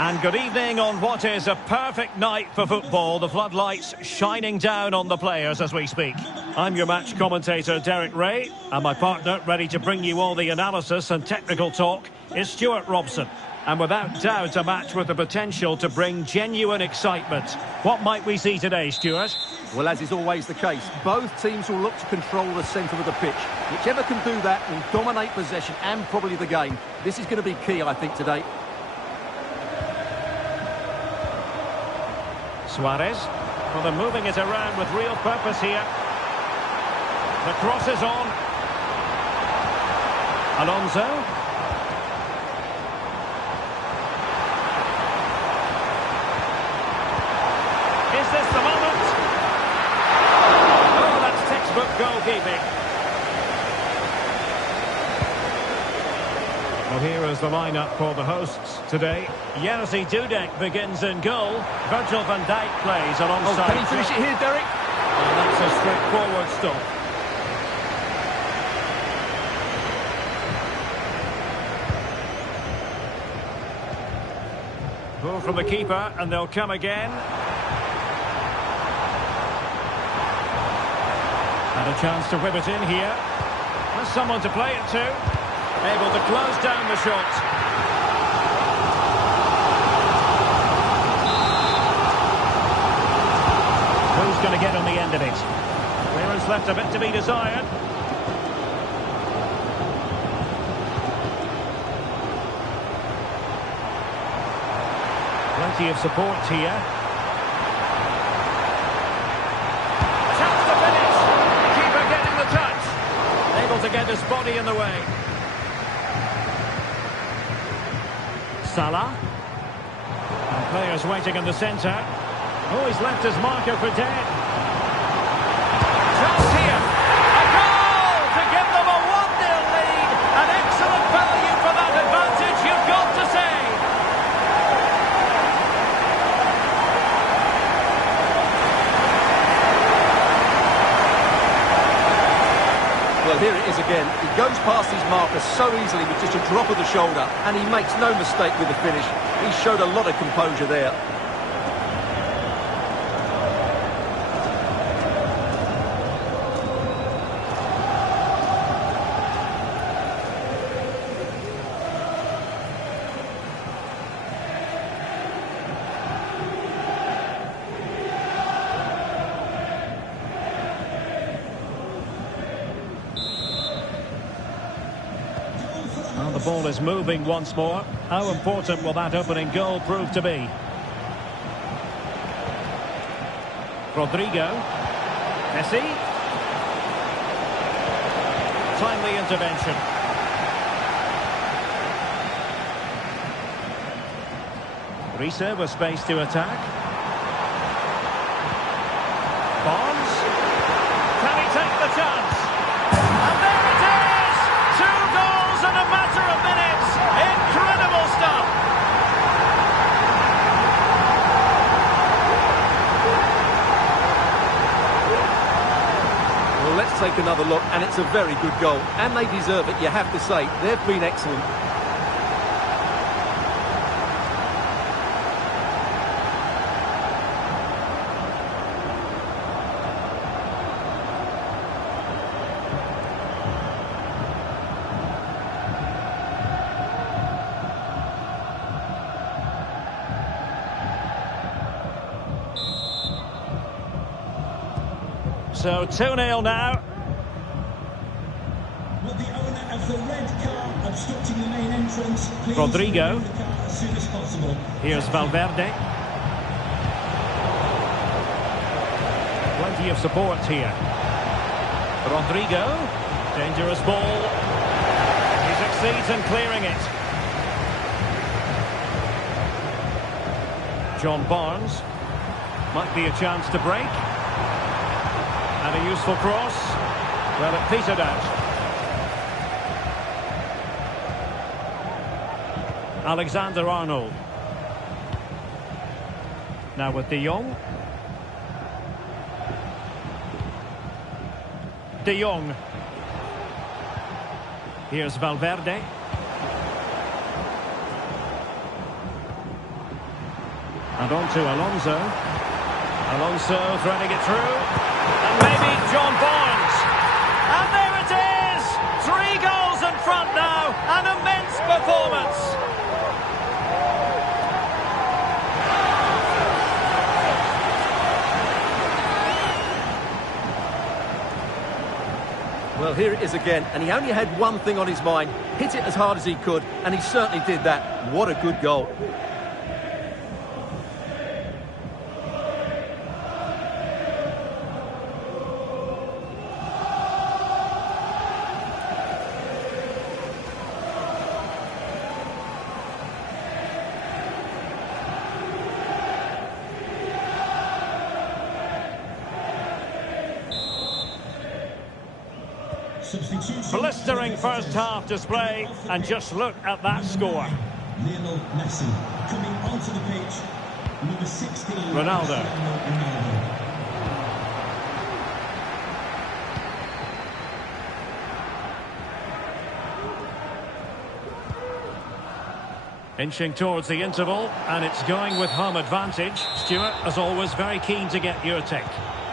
And good evening on what is a perfect night for football. The floodlights shining down on the players as we speak. I'm your match commentator, Derek Ray, and my partner, ready to bring you all the analysis and technical talk, is Stuart Robson. And without doubt, a match with the potential to bring genuine excitement. What might we see today, Stuart? Well, as is always the case, both teams will look to control the centre of the pitch. Whichever can do that will dominate possession and probably the game. This is going to be key, I think, today. Suarez. Well, they're moving it around with real purpose here. The cross is on. Alonso. Is this the moment? Oh, that's textbook goalkeeping. Well, here is the lineup for the hosts today. Jerzy Dudek begins in goal. Virgil van Dijk plays alongside. Oh, can he finish it here, Derek? And that's a straightforward stop. Goal from the keeper, and they'll come again. And a chance to whip it in here. Has someone to play it to. Able to close down the shot. Who's going to get on the end of it? Clearance left a bit to be desired. Plenty of support here. Chance to finish. Keeper getting the touch. Able to get his body in the way. Salah. And players waiting in the centre. Oh, he's left his marker for dead. Chance here. A goal to give them a 1-0 lead. An excellent value for that advantage, you've got to say. Well, here it is again. He goes past his marker so easily with just a drop of the shoulder, and he makes no mistake with the finish. He showed a lot of composure there. Well, the ball is moving once more. How important will that opening goal prove to be? Rodrigo. Messi. Timely intervention. Risa with space to attack. Barnes. Can he take the chance? And there it is! 2 goals in a matter of minutes. Incredible stuff. Well, let's take another look, and it's a very good goal. And they deserve it, you have to say. They've been excellent. So 2-0 now. Will the owner of the red car obstructing the main entrance please Rodrigo. remove the car as soon as possible? Here's Valverde. Plenty of support here. Rodrigo. Dangerous ball. He succeeds in clearing it. John Barnes. Might be a chance to break. And a useful cross. Well, it petered out. Alexander-Arnold. Now with De Jong. De Jong. Here's Valverde. And on to Alonso. Alonso threading it through. And maybe John Barnes. And there it is! 3 goals in front now. An immense performance. Well, here it is again, and he only had one thing on his mind. Hit it as hard as he could, and he certainly did that. What a good goal. Blistering first half display, and just look at that score. Lionel Messi coming onto the pitch, number 16. Ronaldo. Inching towards the interval, and it's going with home advantage. Stuart, as always, very keen to get your take.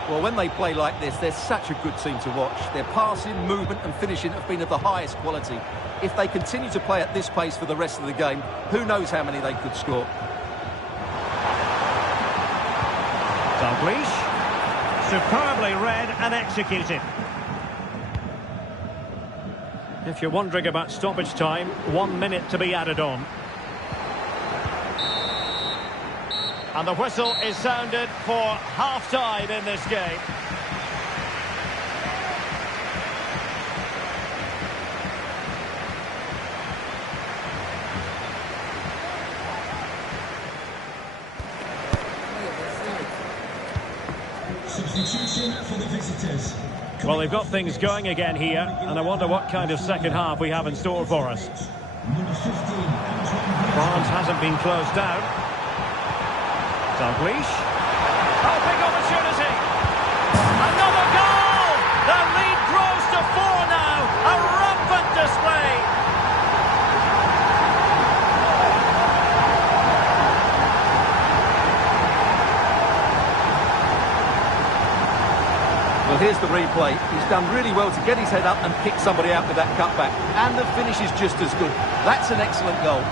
Well, when they play like this, they're such a good team to watch. Their passing, movement and finishing have been of the highest quality. If they continue to play at this pace for the rest of the game, who knows how many they could score. Dalglish. Superbly read and executed. If you're wondering about stoppage time, 1 minute to be added on. And the whistle is sounded for half-time in this game. Substitution for the visitors. Well, they've got things going again here, and I wonder what kind of second half we have in store for us. Number 15, Barnes hasn't been closed down. Dalglish. Oh, big opportunity. Another goal! The lead grows to 4 now. A rampant display. Well, here's the replay. He's done really well to get his head up and pick somebody out with that cutback. And the finish is just as good. That's an excellent goal.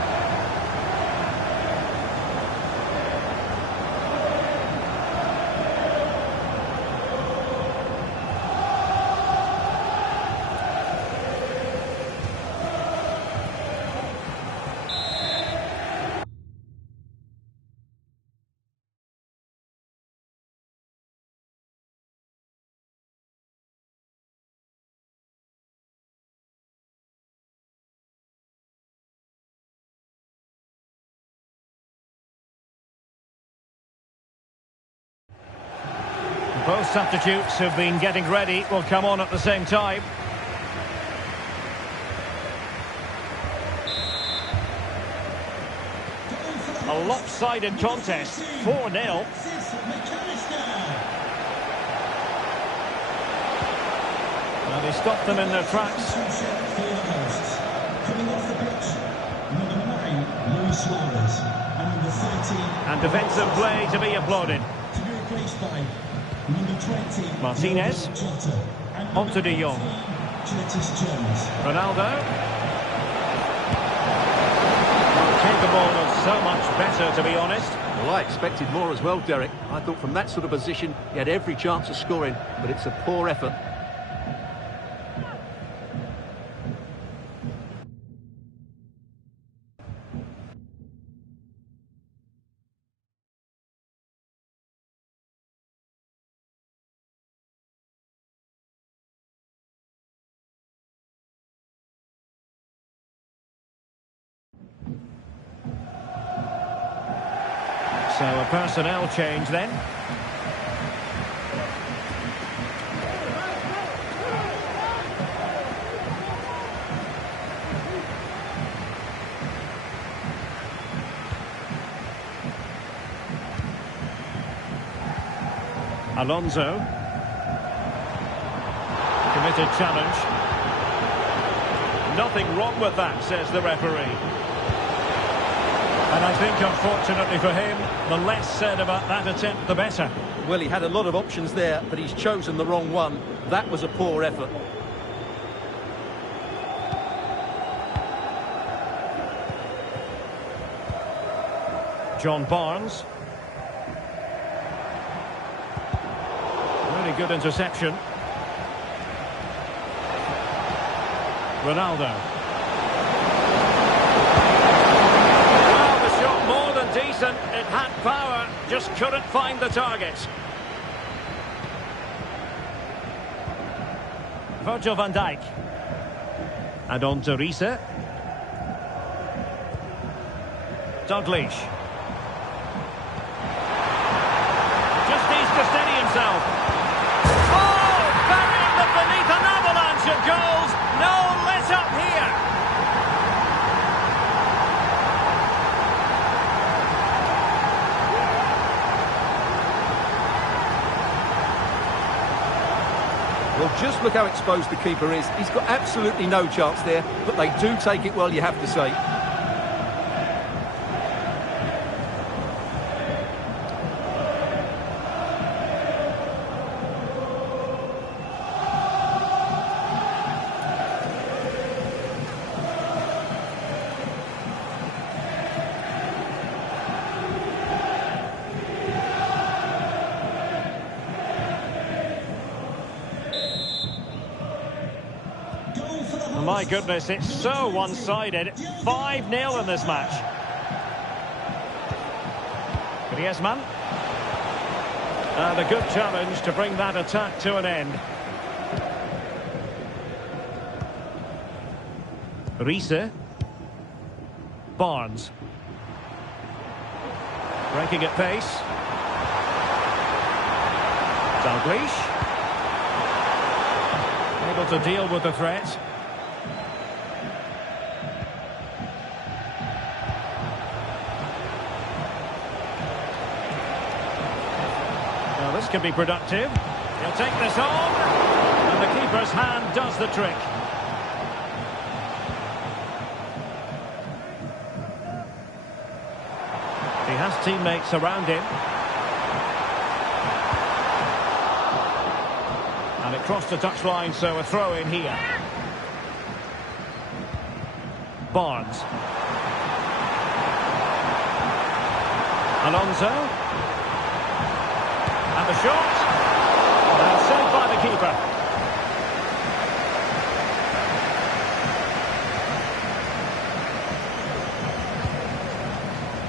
Both substitutes have been getting ready, will come on at the same time. A lopsided contest, 4-0. Now they stopped them in their tracks. coming off the pitch, number 9, Luis Suarez, and number 13. And defensive play to be applauded. To be replaced by number 20, Martinez. Jota, and On to De Jong. Curtis Jones. Ronaldo. Capable of so much better, to be honest. Well, I expected more as well, Derek. I thought from that sort of position, he had every chance of scoring, but it's a poor effort. So a personnel change then. Alonso. Committed challenge. Nothing wrong with that, says the referee. And I think, unfortunately for him, the less said about that attempt, the better. Well, he had a lot of options there, but he's chosen the wrong one. That was a poor effort. John Barnes. Really good interception. Ronaldo. Well, the shot more than decent. It had power, just couldn't find the target. Virgil van Dijk. And on to Riese. Dalglish. Just needs to steady himself. Oh! Burying them beneath an avalanche of goals. No let up here. Well, just look how exposed the keeper is. He's got absolutely no chance there, but they do take it well, you have to say. My goodness, it's so one-sided. 5-0 in this match. Griezmann. And a good challenge to bring that attack to an end. Riese. Barnes. Breaking at pace. Dalglish. Able to deal with the threat. This can be productive. He'll take this on. And the keeper's hand does the trick. He has teammates around him. And it crossed the touchline, so a throw in here. Barnes. Alonso. And the shot, and saved by the keeper.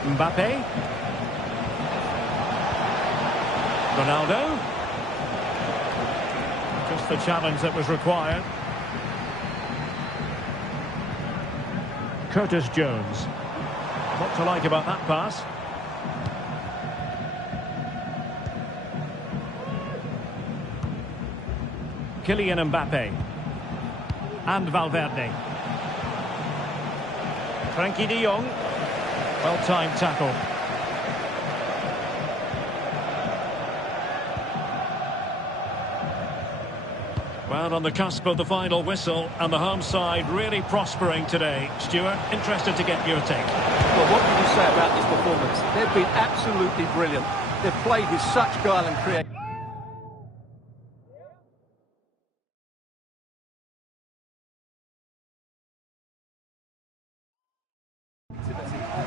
Mbappe. Ronaldo. Just the challenge that was required. Curtis Jones. What to like about that pass? Kylian Mbappe. And Valverde. Frenkie de Jong. Well-timed tackle. Well, on the cusp of the final whistle, and the home side really prospering today. Stuart, interested to get your take. Well, what can you say about this performance? They've been absolutely brilliant. They've played with such guile and creativity.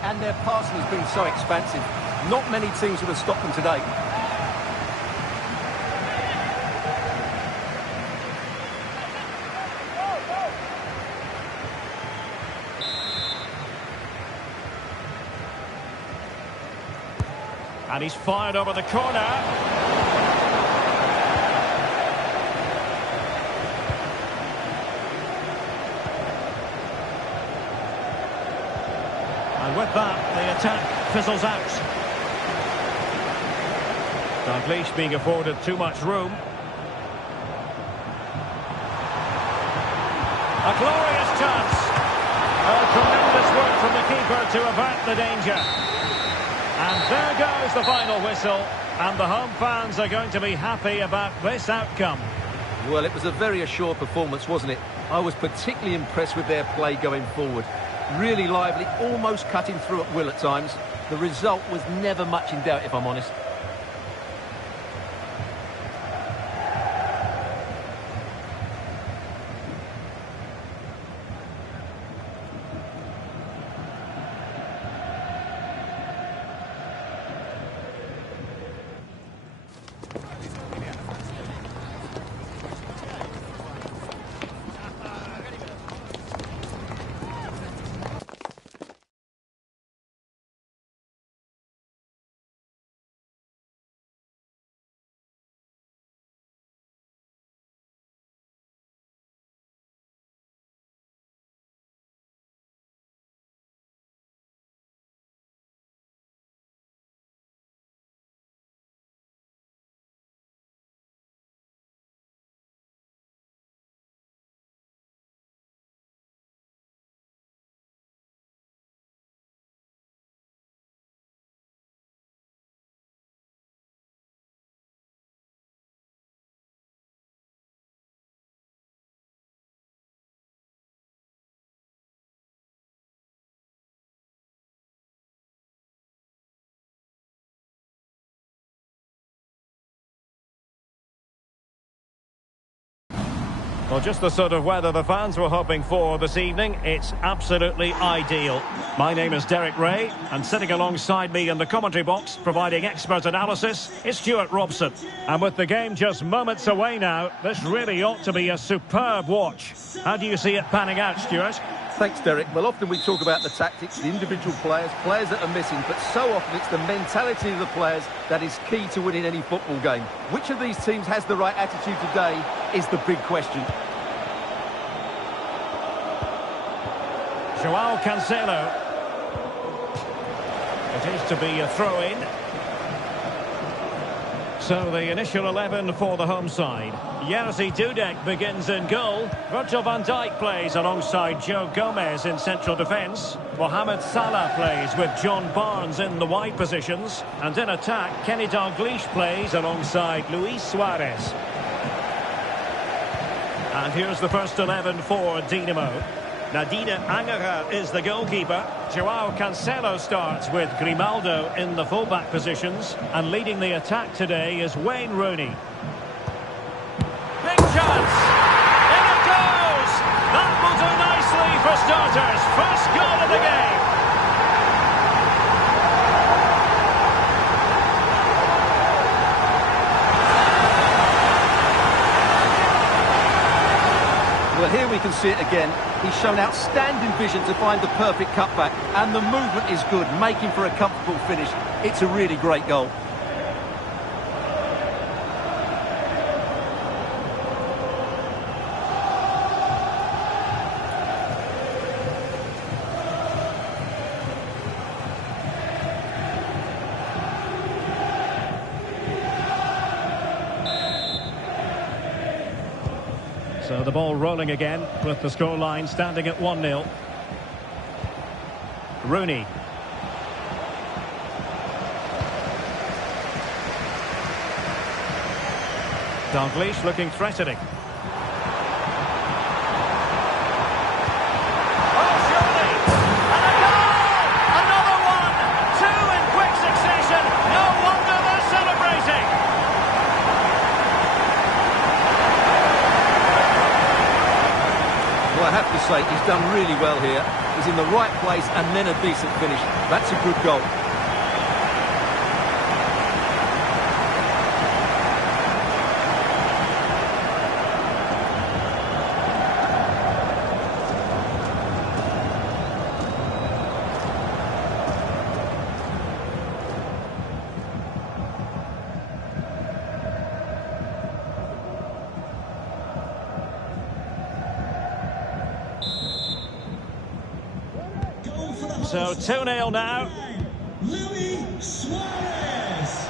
And their passing has been so expansive. Not many teams would have stopped them today. And he's fired over the corner. And with that, the attack fizzles out. Dalglish being afforded too much room. A glorious chance. Oh, tremendous work from the keeper to avert the danger. And there goes the final whistle. And the home fans are going to be happy about this outcome. Well, it was a very assured performance, wasn't it? I was particularly impressed with their play going forward. Really lively, almost cutting through at will at times. The result was never much in doubt, if I'm honest. Well, just the sort of weather the fans were hoping for this evening. It's absolutely ideal. My name is Derek Ray, and sitting alongside me in the commentary box, providing expert analysis, is Stuart Robson. And with the game just moments away now, this really ought to be a superb watch. How do you see it panning out, Stuart? Thanks, Derek. Well, often we talk about the tactics, the individual players that are missing, but so often it's the mentality of the players that is key to winning any football game. Which of these teams has the right attitude today is the big question. Joao Cancelo. It is to be a throw-in. So the initial 11 for the home side. Jerzy Dudek begins in goal. Virgil van Dijk plays alongside Joe Gomez in central defence. Mohamed Salah plays with John Barnes in the wide positions. And in attack, Kenny Dalglish plays alongside Luis Suarez. And here's the first 11 for Dinamo. Nadine Angerer is the goalkeeper. Joao Cancelo starts with Grimaldo in the fullback positions. And leading the attack today is Wayne Rooney. Big chance! In it goes! That will do nicely for starters. First goal of the game. Well, here we can see it again. He's shown outstanding vision to find the perfect cutback, and the movement is good, making for a comfortable finish. It's a really great goal. So the ball rolling again with the scoreline standing at 1-0. Rooney. Dalglish looking threatening. Oh, surely! And a goal! Another one! Two in quick succession! No wonder they're celebrating! Well, I have to say, he's done really well here. He's in the right place and then a decent finish. That's a good goal. So 2-0 now. Luis Suarez.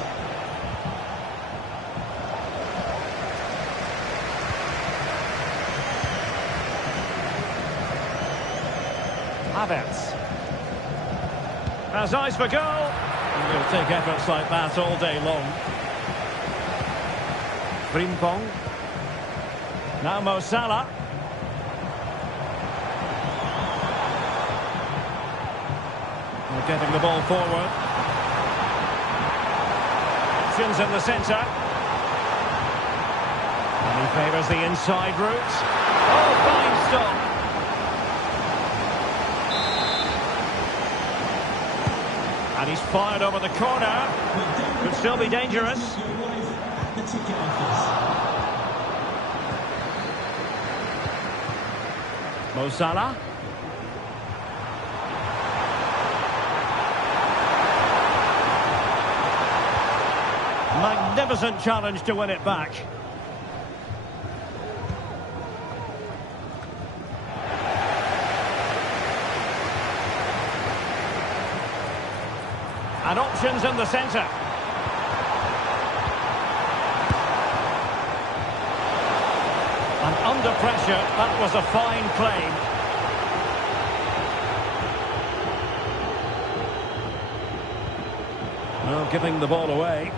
Havertz. Has eyes for goal. He'll take efforts like that all day long. Frimpong. Now Mo Salah. Getting the ball forward. Options in the centre. And he favours the inside route. Oh, fine stop. And he's fired over the corner. Could still be dangerous. Mo Salah. Magnificent challenge to win it back. And options in the centre. And under pressure, that was a fine claim. Well, giving the ball away.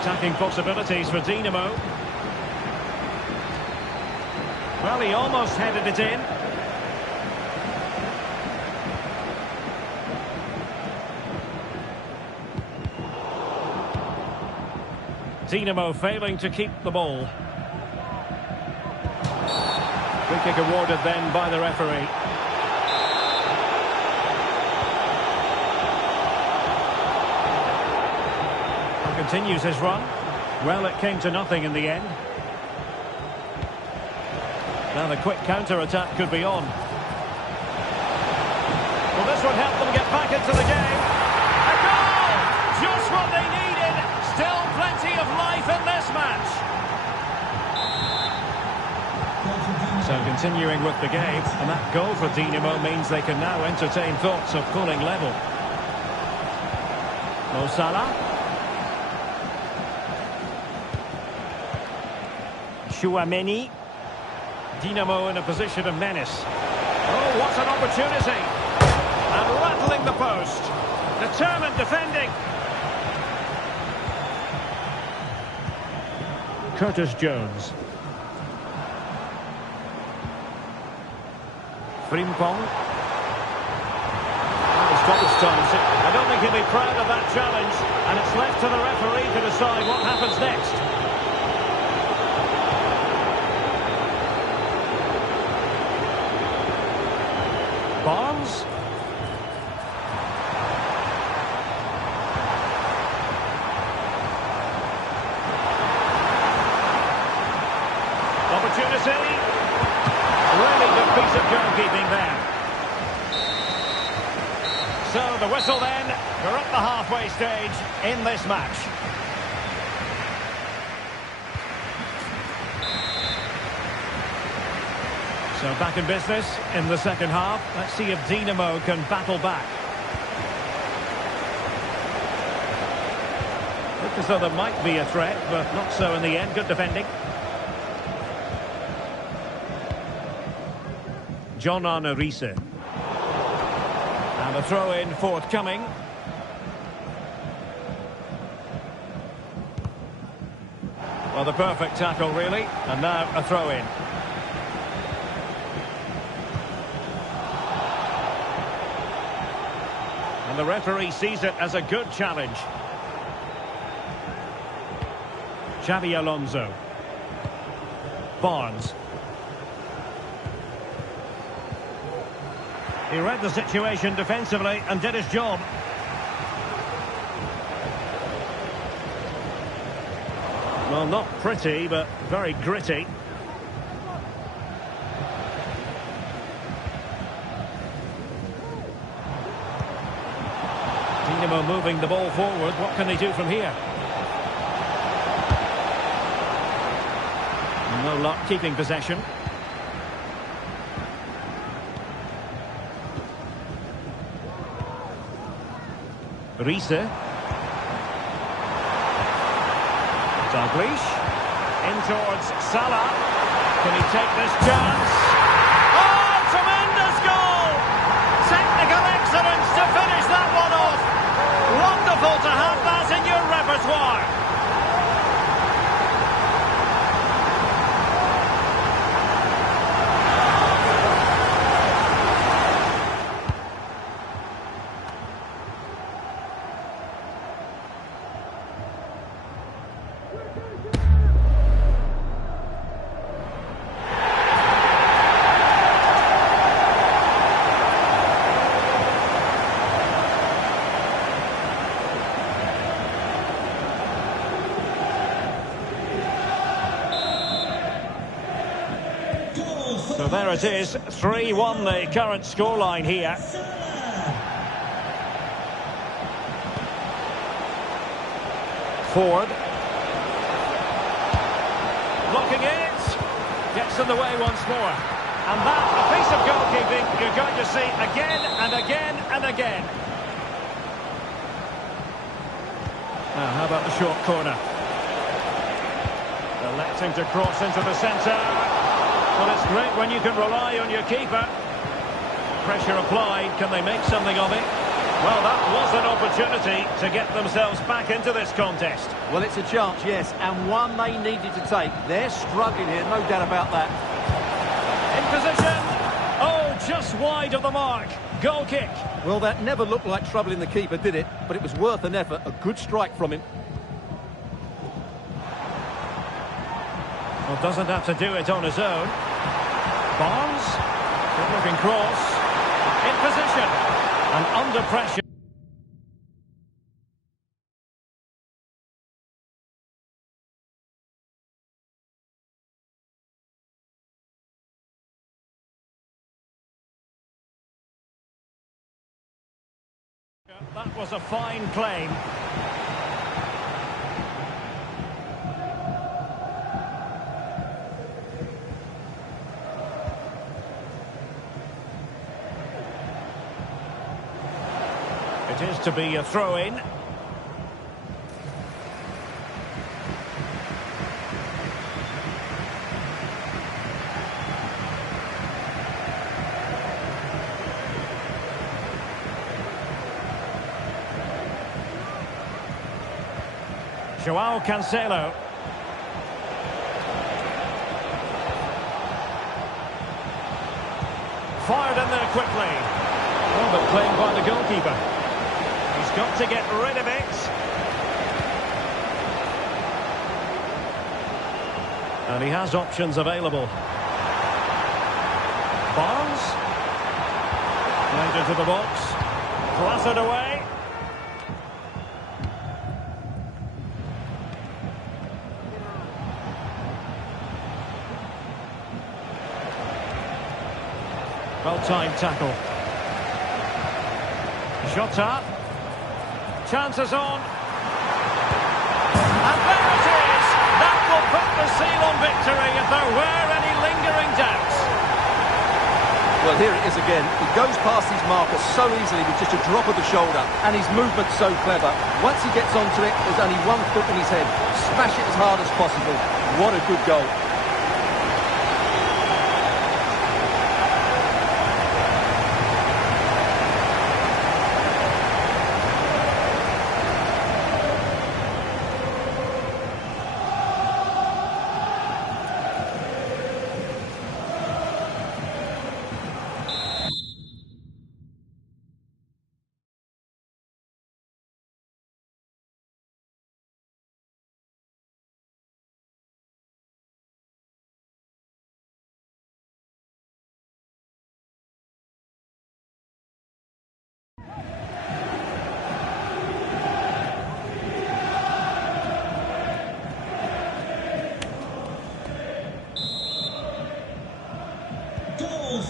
Attacking possibilities for Dinamo. Well, he almost headed it in. Dinamo failing to keep the ball. Free kick awarded then by the referee. And continues his run. Well, it came to nothing in the end. Now the quick counter-attack could be on. Well, this would help them get back into the game. A goal! Just what they needed. Still plenty of life in this match. So continuing with the game, and that goal for Dinamo means they can now entertain thoughts of pulling level. Mo Salah. Chouameni. Dinamo in a position of menace. Oh, what an opportunity. And rattling the post. Determined defending. Curtis Jones. Frimpong. Stoppage time. I don't think he'll be proud of that challenge. And it's left to the referee to decide what happens next. Barnes. Opportunity. Really good piece of goalkeeping there. So the whistle then. We're at the halfway stage in this match. So back in business in the second half. Let's see if Dinamo can battle back. Looks as though there might be a threat, but not so in the end. Good defending. John Arne Riise. And a throw-in forthcoming. Well, the perfect tackle, really. And now a throw-in. And the referee sees it as a good challenge. Xabi Alonso. Barnes. He read the situation defensively and did his job. Well, not pretty, but very gritty. Dinamo moving the ball forward. What can they do from here? No luck keeping possession. Riise. Dalglish. In towards Salah. Can he take this chance? Oh, tremendous goal! Technical excellence to finish that one off. Wonderful to have that in your repertoire. So there it is, 3-1 the current scoreline here. Ford. Blocking it. Gets in the way once more. And that, a piece of goalkeeping you're going to see again and again and again. Now, how about the short corner? Electing to cross into the centre. Well, it's great when you can rely on your keeper. Pressure applied. Can they make something of it? Well, that was an opportunity to get themselves back into this contest. Well, it's a chance, yes, and one they needed to take. They're struggling here, no doubt about that. In position. Oh, just wide of the mark. Goal kick. Well, that never looked like troubling the keeper, did it? But it was worth an effort. A good strike from him. Well, doesn't have to do it on his own. Barnes. Good-looking cross. In position. And under pressure. That was a fine claim. It is to be a throw-in. Joao Cancelo. Fired in there quickly. Oh, but claimed by the goalkeeper. He's got to get rid of it. And he has options available. Barnes. Played into the box. Clattered away. Well-timed tackle. Jota. Chances on. And there it is! That will put the seal on victory if there were any lingering doubts. Well, here it is again. He goes past his marker so easily with just a drop of the shoulder, and his movement's so clever. Once he gets onto it, there's only one foot in his head. Smash it as hard as possible. What a good goal.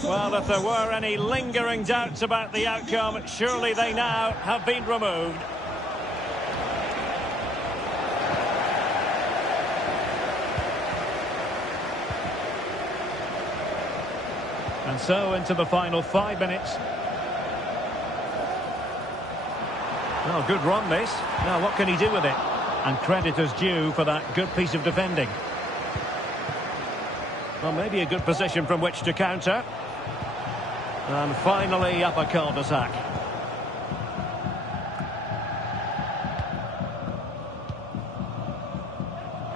Well, if there were any lingering doubts about the outcome, surely they now have been removed. And so into the final 5 minutes. Well, good run this. Now what can he do with it? And credit is due for that good piece of defending. Well, maybe a good position from which to counter. And finally up a cul-de-sac.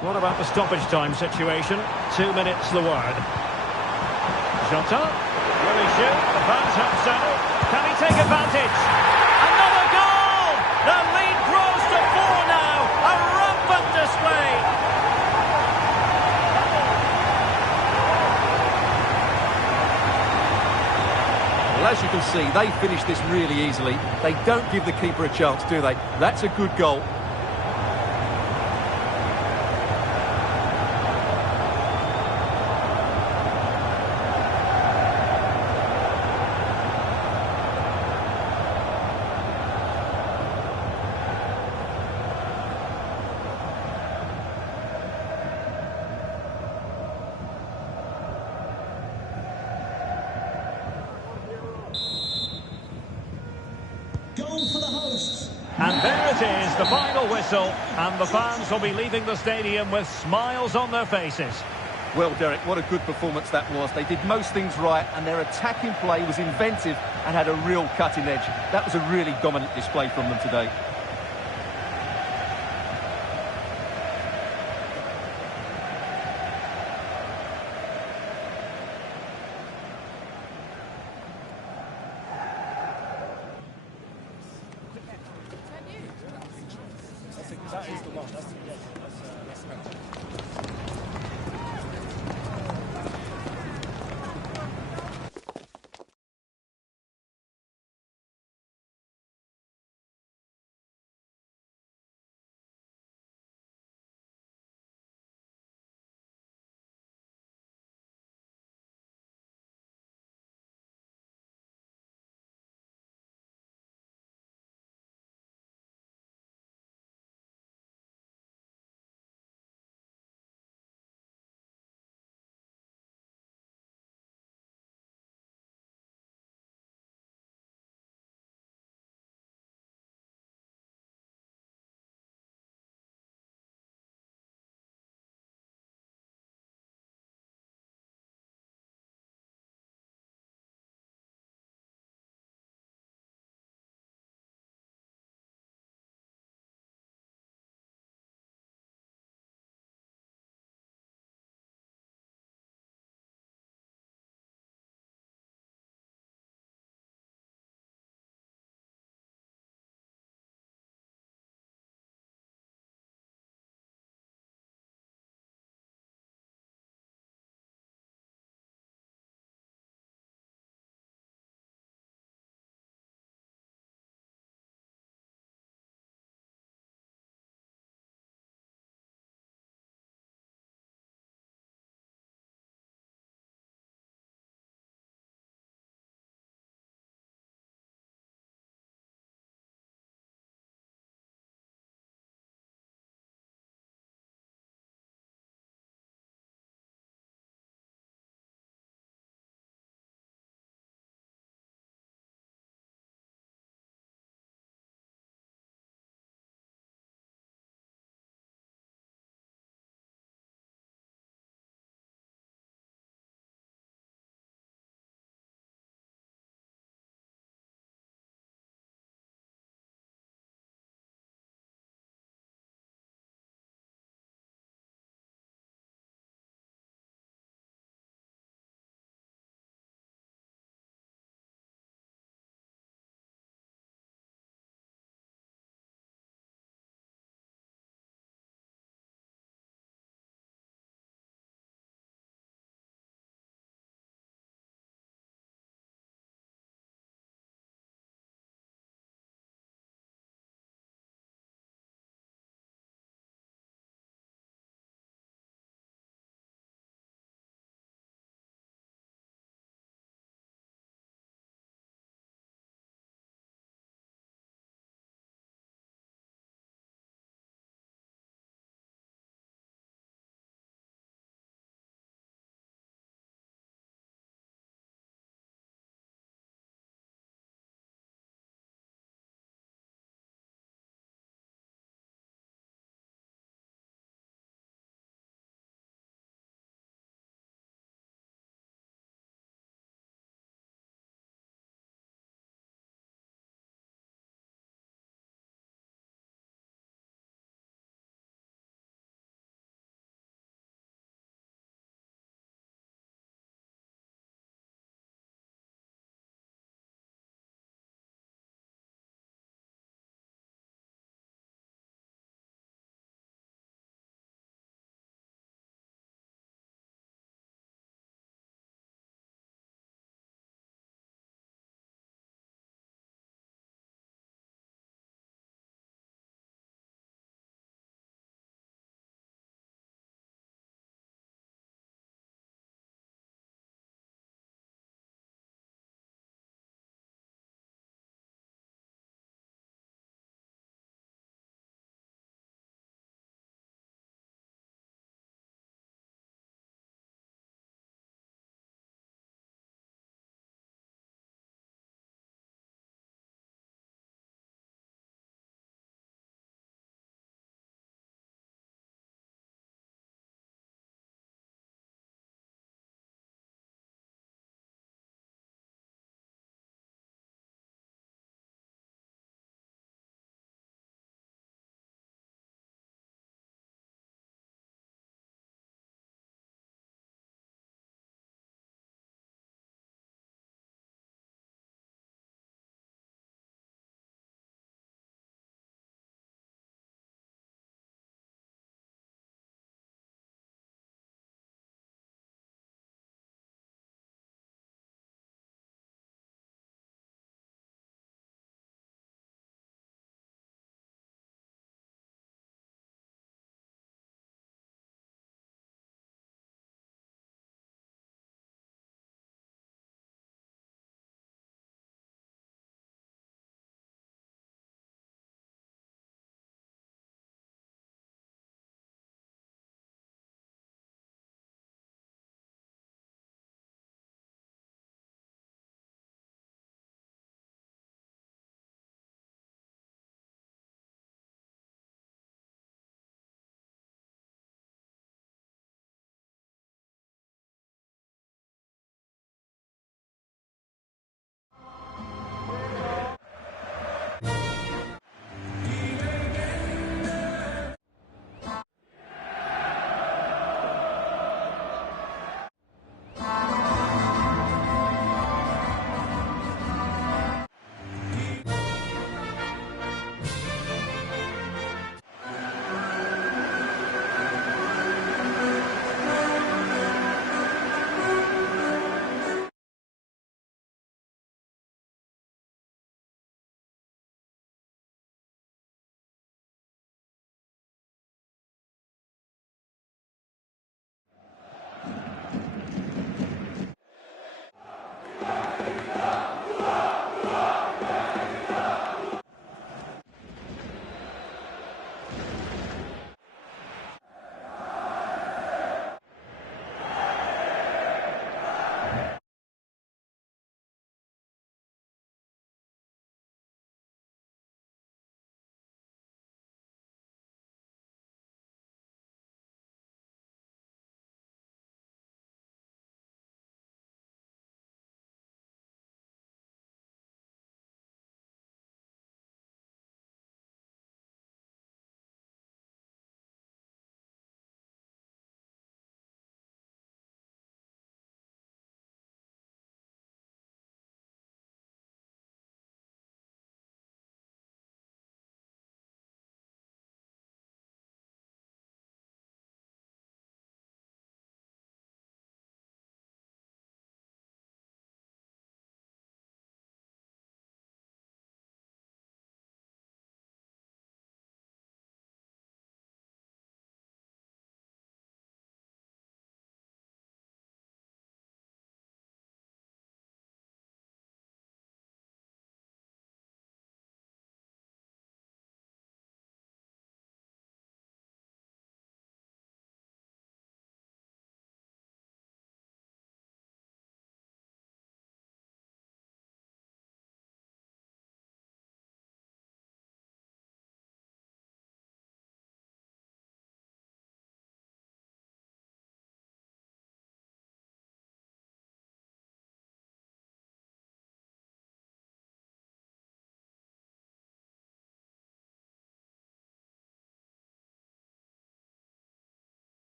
What about the stoppage time situation? 2 minutes the word. Jota. Will he shoot? The fans have settled. Can he take advantage? Another goal! The lead grows to 4 now. A rampant display. as you can see, they finish this really easily. They don't give the keeper a chance, do they? That's a good goal. Goal for the hosts. And there it is, the final whistle, and the fans will be leaving the stadium with smiles on their faces. Well, Derek, what a good performance that was. They did most things right, and their attacking play was inventive and had a real cutting edge. That was a really dominant display from them today. That is the one. That's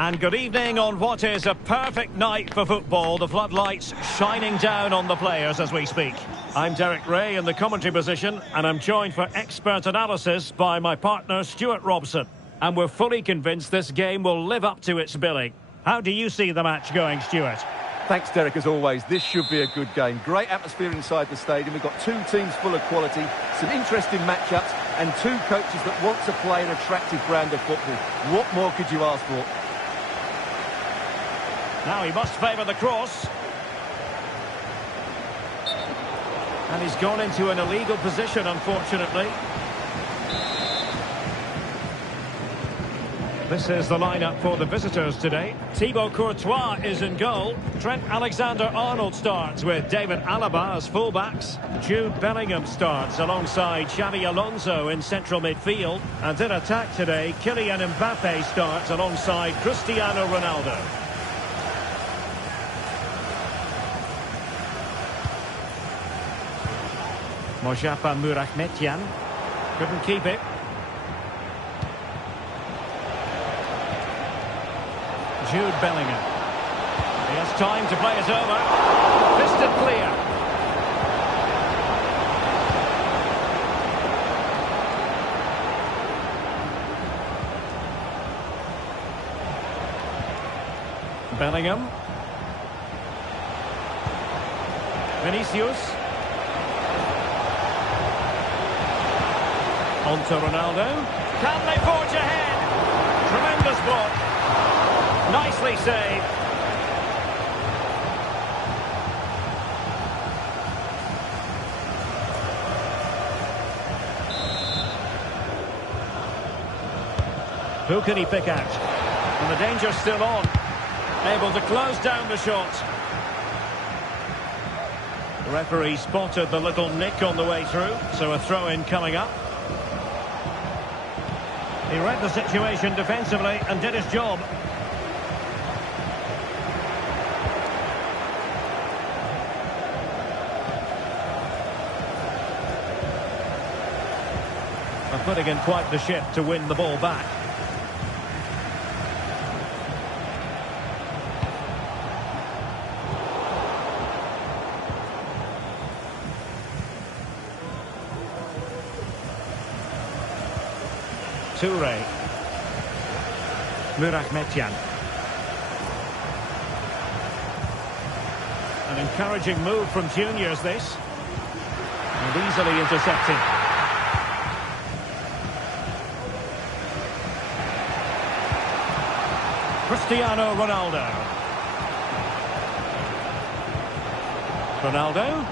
And good evening on what is a perfect night for football. The floodlights shining down on the players as we speak. I'm Derek Ray in the commentary position, and I'm joined for expert analysis by my partner Stuart Robson. And we're fully convinced this game will live up to its billing. How do you see the match going, Stuart? Thanks, Derek, as always. This should be a good game. Great atmosphere inside the stadium. We've got two teams full of quality, some interesting matchups, and two coaches that want to play an attractive brand of football. What more could you ask for? Now he must favour the cross. And he's gone into an illegal position, unfortunately. This is the lineup for the visitors today. Thibaut Courtois is in goal. Trent Alexander-Arnold starts with David Alaba as fullbacks. Jude Bellingham starts alongside Xabi Alonso in central midfield. And in attack today, Kylian Mbappe starts alongside Cristiano Ronaldo. Mojapa Murachmetian couldn't keep it. Jude Bellingham. He has time to play it over. Fisted clear. Bellingham. Vinicius. On to Ronaldo. Can they forge ahead? Tremendous block. Nicely saved. Who can he pick out? And the danger's still on. Able to close down the shot. The referee spotted the little nick on the way through, so a throw-in coming up. He read the situation defensively and did his job. And putting in quite the shift to win the ball back. Toure. Murachmetian. An encouraging move from juniors, this. And easily intercepted. Cristiano Ronaldo. Ronaldo.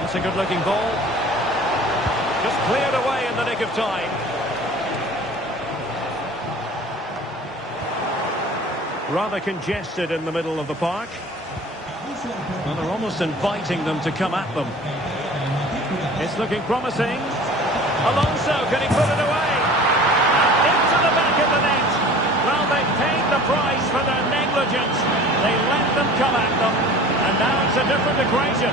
That's a good-looking ball. Just cleared away in the nick of time. Rather congested in the middle of the park. Well, they're almost inviting them to come at them. It's looking promising. Alonso, can he put it away? Into the back of the net. Well, they've paid the price for their negligence. They let them come at them. And now it's a different equation.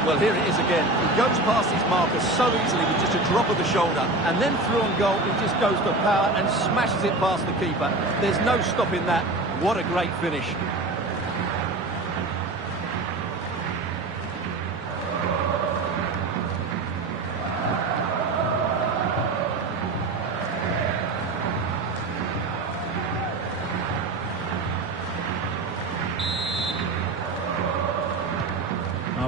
Well, here it is again. He goes past his marker so easily with just a drop of the shoulder. And then through on goal, he just goes for power and smashes it past the keeper. There's no stopping that. What a great finish.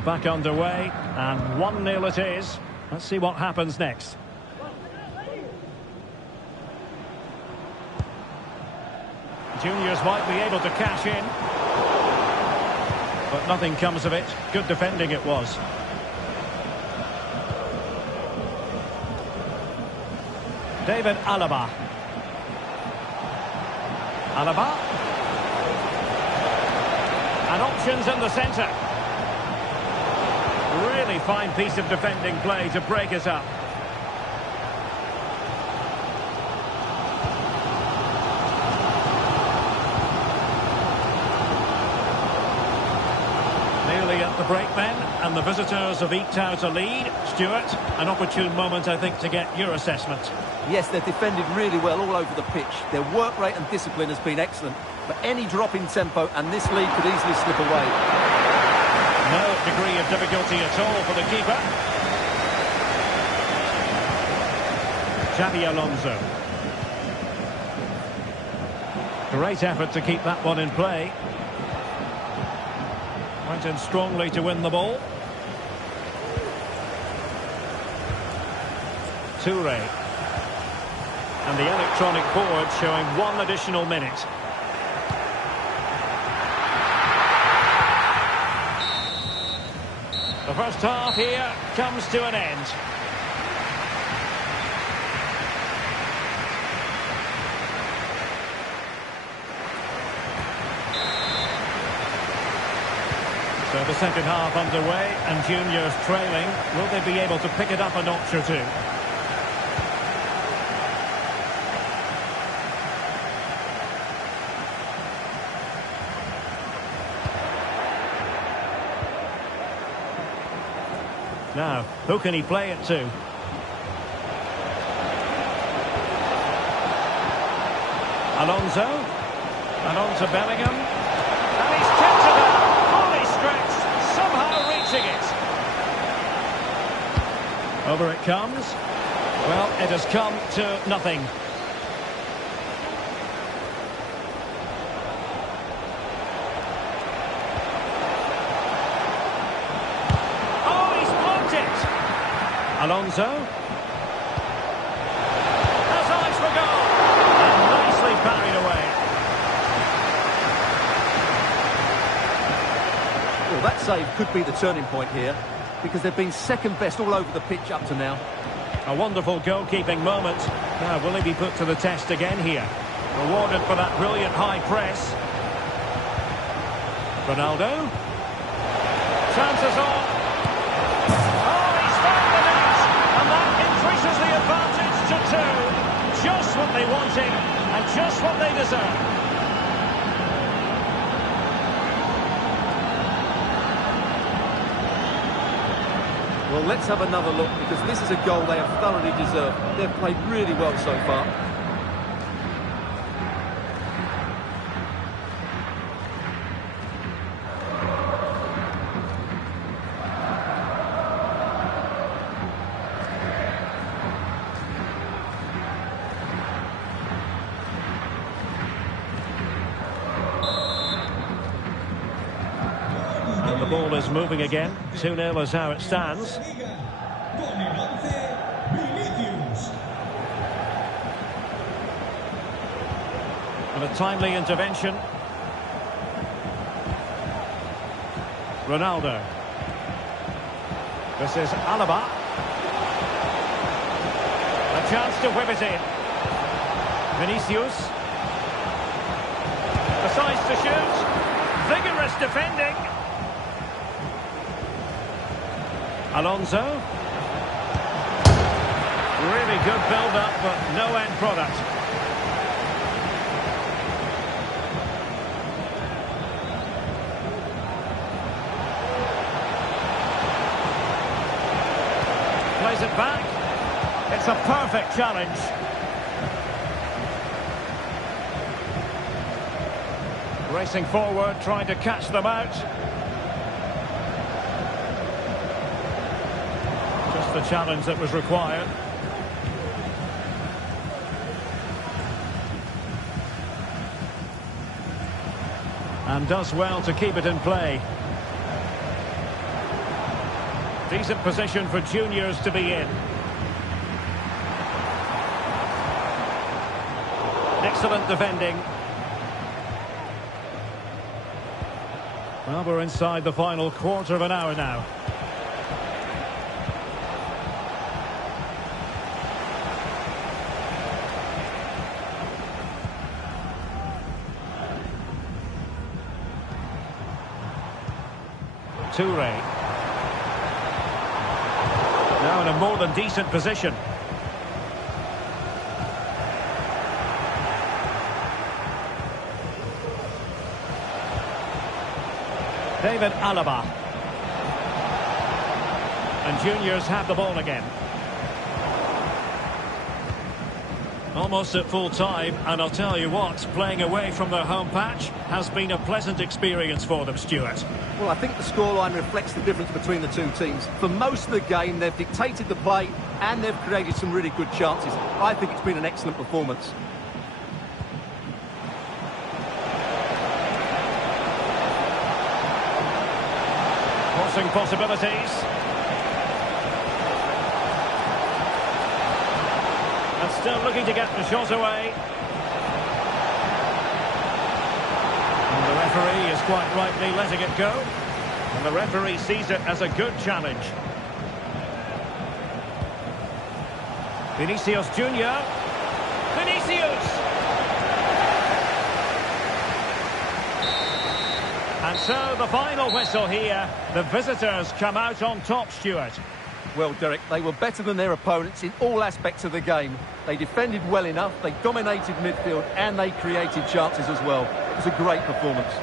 Back underway, and 1-0 it is. Let's see what happens next. Juniors might be able to cash in, but nothing comes of it. Good defending it was. David Alaba. Alaba. And options in the centre. Really fine piece of defending play to break it up. Nearly at the break then, and the visitors have eked out a lead. Stuart, an opportune moment, I think, to get your assessment. Yes, they've defended really well all over the pitch. Their work rate and discipline has been excellent. But any drop in tempo and this lead could easily slip away. No degree of difficulty at all for the keeper. Xabi Alonso. Great effort to keep that one in play. Went in strongly to win the ball. Toure. And the electronic board showing 1 additional minute. The first half here comes to an end. So the second half underway and Juniors trailing. Will they be able to pick it up a notch or two? Now, who can he play it to? Alonso. And on to Bellingham. And he's kept it out. Fully stretched. Somehow reaching it. Over it comes. Well, it has come to nothing. Alonso. Has eyes for goal. And nicely parried away. Well, that save could be the turning point here, because they've been second best all over the pitch up to now. A wonderful goalkeeping moment. Now, will he be put to the test again here? Rewarded for that brilliant high press. Ronaldo. Chances on. The advantage to 2. Just what they wanted and just what they deserve. Well, let's have another look, because this is a goal they have thoroughly deserved. They've played really well so far. The ball is moving again. 2-0 is how it stands. And a timely intervention. Ronaldo. This is Alaba. A chance to whip it in. Vinicius. Decides to shoot. Vigorous defending. Alonso. Really good build-up, but no end product. Plays it back. It's a perfect challenge. Racing forward, trying to catch them out. The challenge that was required. And does well to keep it in play. Decent position for Juniors to be in. Excellent defending. Well, we're inside the final quarter of an hour now. Toure. Now in a more than decent position. David Alaba. And juniors have the ball again. Almost at full time, and I'll tell you what, playing away from their home patch has been a pleasant experience for them, Stuart. Well, I think the scoreline reflects the difference between the two teams. For most of the game, they've dictated the play and they've created some really good chances. I think it's been an excellent performance. Crossing possibilities. And still looking to get the shot away. And the referee is quite rightly letting it go. And the referee sees it as a good challenge. Vinicius Junior. Vinicius! And so the final whistle here. The visitors come out on top, Stuart. Well, Derek, they were better than their opponents in all aspects of the game. They defended well enough, they dominated midfield, and they created chances as well. It was a great performance.